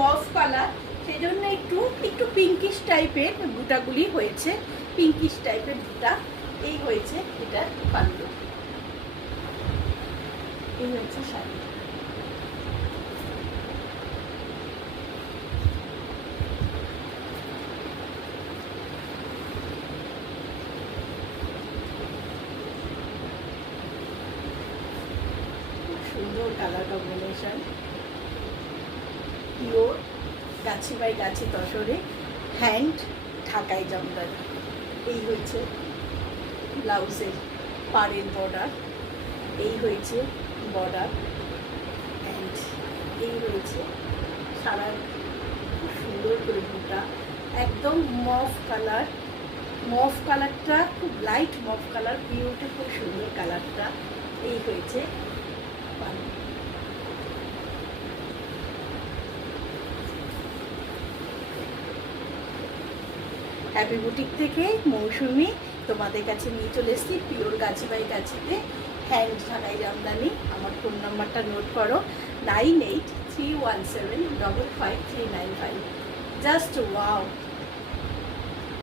মফ colour, সেই জন্য একটু একটু পিঙ্কিশ টাইপের বুটাগুলি হয়েছে, পিঙ্কিশ টাইপের বুটা। এই হয়েছে এটার পাল্লু, এই হচ্ছে শাড়ি। সুন্দর colour combination, pure Gachhi by Gachhi তসরে hand ঢাকাই জামদানি। এই হয়েছে ব্লাউজের পাড়ের বর্ডার, এই হয়েছে বর্ডার, অ্যান্ড এই হয়েছে সারা খুব সুন্দর করে বুটা, একদম মফ কালার। মফ কালারটা খুব লাইট মফ কালার, পিওরটা খুব সুন্দর কালারটা। এই হয়েছে পাল্লু। হ্যাপি বুটিক থেকে মৌসুমি তোমাদের কাছে নিয়ে চলে এসেছি পিওর গাছি বাই গাছিতে হ্যান্ড ঢাকাই জামদানি। আমার ফোন নাম্বারটা নোট করো, 9831755395। Just wow.